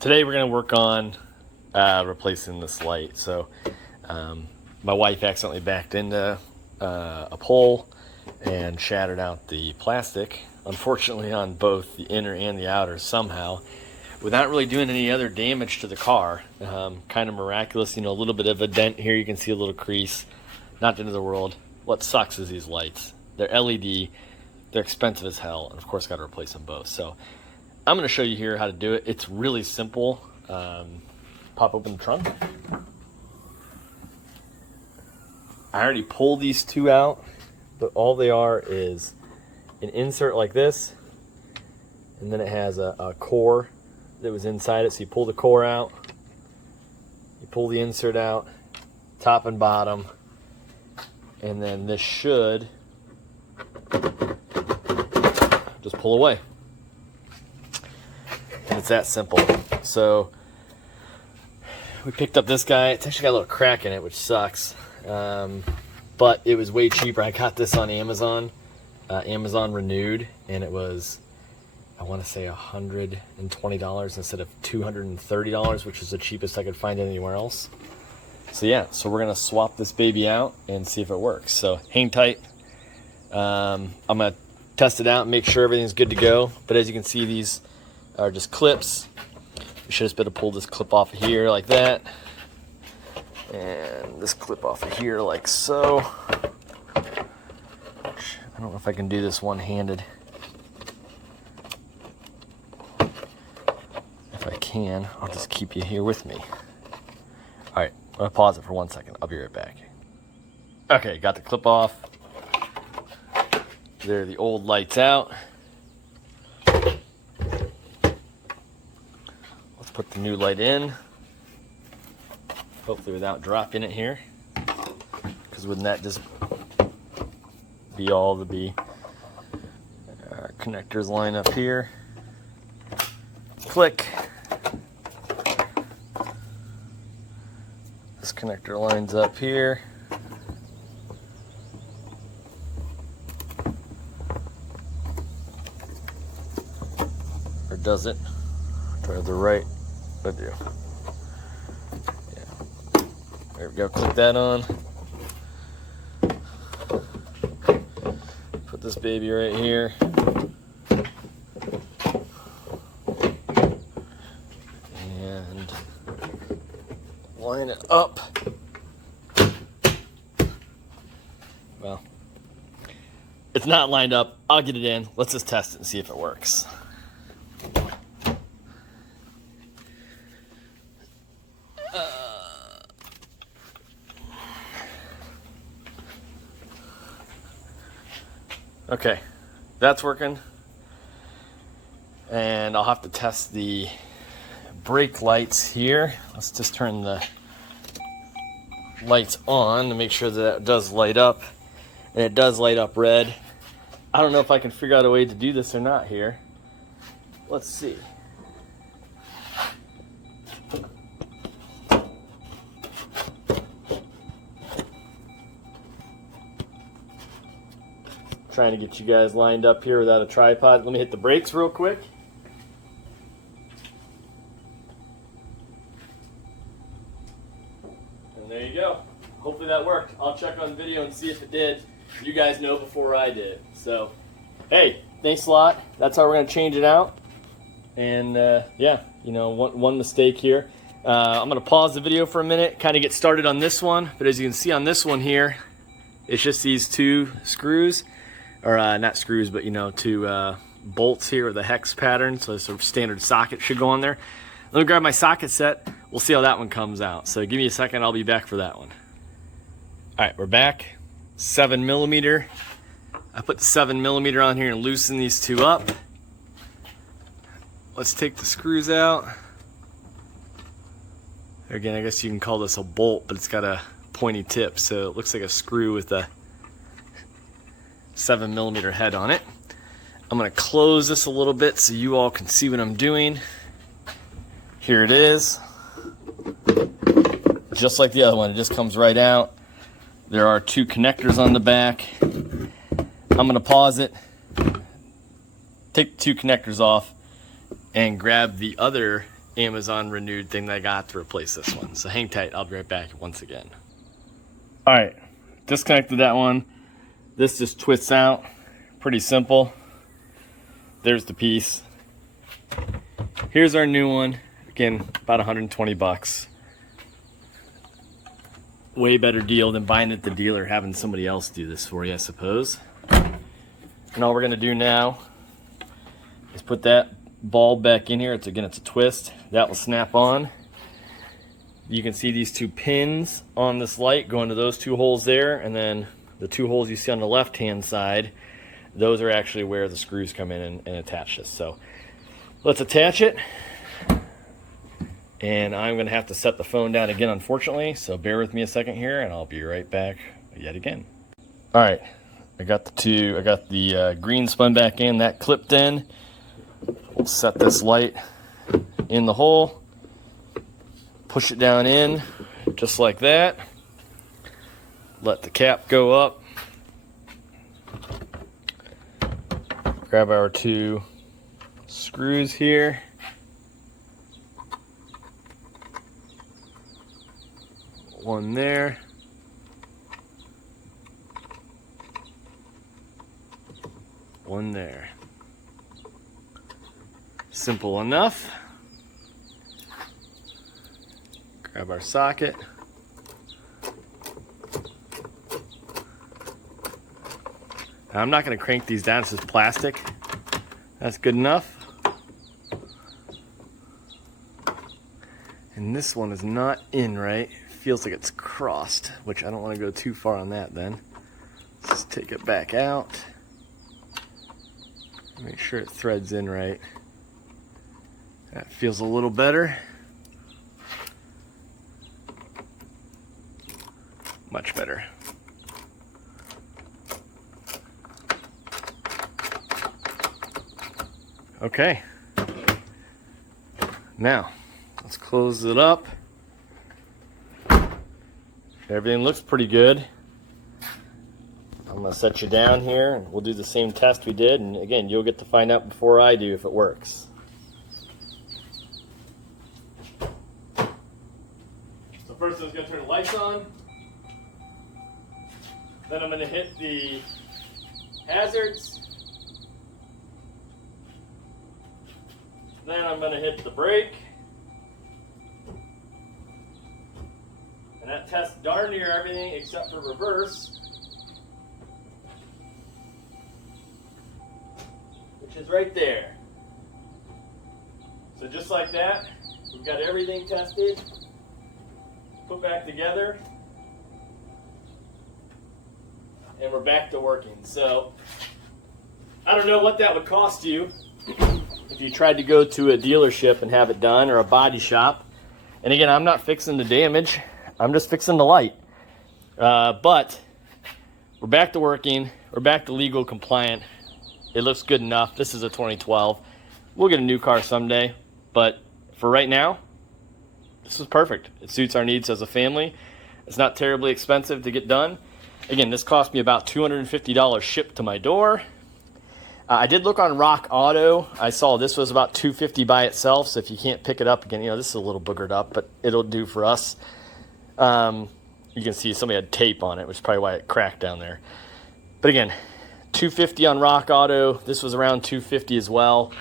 Today we're going to work on replacing this light. So my wife accidentally backed into a pole and shattered out the plastic, unfortunately on both the inner and the outer somehow, without really doing any other damage to the car. Kind of miraculous, a little bit of a dent here. You can see a little crease, not the end of the world. What sucks is these lights. They're LED, they're expensive as hell, and of course got to replace them both. So I'm going to show you here how to do it. It's really simple. Pop open the trunk. I already pulled these two out, but all they are is an insert like this, and then it has a core that was inside it. So you pull the core out, you pull the insert out, top and bottom, and then this should just pull away. And it's that simple. So we picked up this guy. It's actually got a little crack in it, which sucks. But it was way cheaper. I got this on Amazon, Amazon Renewed, and it was, I want to say $120 instead of $230, which is the cheapest I could find anywhere else. So yeah, so we're gonna swap this baby out and see if it works. So hang tight. I'm gonna test it out and make sure everything's good to go. But as you can see, these are just clips. You should just be able to pull this clip off of here like that, and this clip off of here like so. I don't know if I can do this one-handed. If I can, I'll just keep you here with me. All right, I'm gonna pause it for 1 second. I'll be right back. Okay, got the clip off. There are the old lights out. Let's put the new light in. Hopefully without dropping it here, because wouldn't that just be all to be? Our connectors line up here. Click. This connector lines up here. Or does it? Try the right. I do. Yeah. There we go. Click that on. Put this baby right here. And line it up. Well, it's not lined up. I'll get it in. Let's just test it and see if it works. Okay, that's working. And I'll have to test the brake lights here. Let's just turn the lights on to make sure that it does light up. And it does light up red. I don't know if I can figure out a way to do this or not here. Let's see. Trying to get you guys lined up here without a tripod. Let me hit the brakes real quick. And there you go. Hopefully that worked. I'll check on video and see if it did. You guys know before I did. So, hey, thanks a lot. That's how we're going to change it out. And yeah, one mistake here. I'm going to pause the video for a minute, kind of get started on this one. But as you can see on this one here, it's just these two screws. Or not screws, but two bolts here with a hex pattern. So sort of standard socket should go on there. Let me grab my socket set. We'll see how that one comes out. So give me a second. I'll be back for that one. All right, we're back. 7mm. I put the 7mm on here and loosen these two up. Let's take the screws out. Again, I guess you can call this a bolt, but it's got a pointy tip, so it looks like a screw with a 7mm head on it. I'm going to close this a little bit so you all can see what I'm doing. Here it is. Just like the other one, it just comes right out. There are two connectors on the back. I'm going to pause it, take the two connectors off, and grab the other Amazon renewed thing that I got to replace this one. So hang tight, I'll be right back once again. All right, disconnected that one. This just twists out, pretty simple. There's the piece. Here's our new one. Again, about 120 bucks. Way better deal than buying it at the dealer, having somebody else do this for you, I suppose. And all we're gonna do now is put that bulb back in here. It's a twist. That will snap on. You can see these two pins on this light go into those two holes there, and then the two holes you see on the left-hand side, those are actually where the screws come in and attach this. So let's attach it. And I'm gonna have to set the phone down again, unfortunately, so bear with me a second here and I'll be right back yet again. All right, I got the green spun back in, that clipped in. We'll set this light in the hole, push it down in, just like that. Let the cap go up. Grab our two screws here. One there. One there. Simple enough. Grab our socket. Now, I'm not going to crank these down, this is plastic. That's good enough. And this one is not in right. Feels like it's crossed, which I don't want to go too far on that then. Let's just take it back out. Make sure it threads in right. That feels a little better. Much better. Okay. Now, let's close it up. Everything looks pretty good. I'm gonna set you down here and we'll do the same test we did, and again, you'll get to find out before I do if it works. So first I'm just gonna turn the lights on. Then I'm gonna hit the hazards. Then I'm gonna hit the brake. And that tests darn near everything except for reverse, which is right there. So just like that, we've got everything tested, put back together, and we're back to working. So I don't know what that would cost you if you tried to go to a dealership and have it done, or a body shop. And again, I'm not fixing the damage. I'm just fixing the light. But we're back to working. We're back to legal compliant. It looks good enough. This is a 2012. We'll get a new car someday. But for right now, this is perfect. It suits our needs as a family. It's not terribly expensive to get done. Again, this cost me about $250 shipped to my door. I did look on Rock Auto. I saw this was about $250 by itself. So if you can't pick it up again, this is a little boogered up, but it'll do for us. You can see somebody had tape on it, which is probably why it cracked down there. But again, $250 on Rock Auto. This was around $250 as well.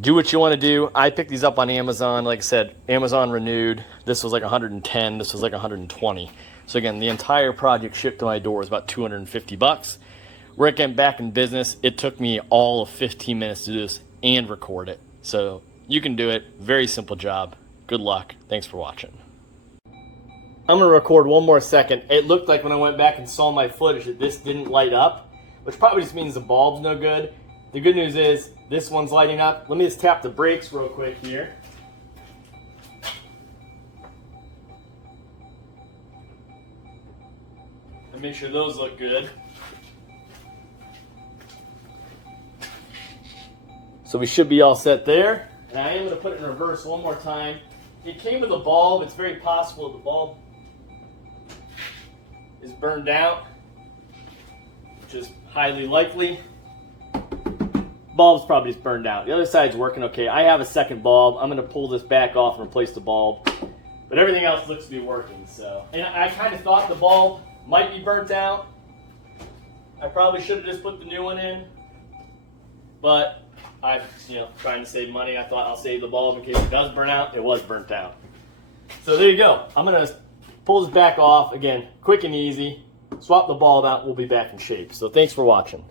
Do what you want to do. I picked these up on Amazon. Like I said, Amazon renewed. This was like 110. This was like 120. So again, the entire project shipped to my door was about $250. We're getting back in business. It took me all of 15 minutes to do this and record it. So you can do it. Very simple job. Good luck. Thanks for watching. I'm going to record one more second. It looked like when I went back and saw my footage that this didn't light up, which probably just means the bulb's no good. The good news is this one's lighting up. Let me just tap the brakes real quick here. And make sure those look good. So we should be all set there. And I am going to put it in reverse one more time. It came with a bulb. It's very possible the bulb is burned out, which is highly likely. bulb's probably just burned out. The other side's working okay. I have a second bulb. I'm going to pull this back off and replace the bulb. But everything else looks to be working. So, and I kind of thought the bulb might be burnt out. I probably should have just put the new one in. But I'm, trying to save money. I thought I'll save the bulb in case it does burn out. It was burnt out. So there you go. I'm going to pull this back off. Again, quick and easy. Swap the bulb out. We'll be back in shape. So thanks for watching.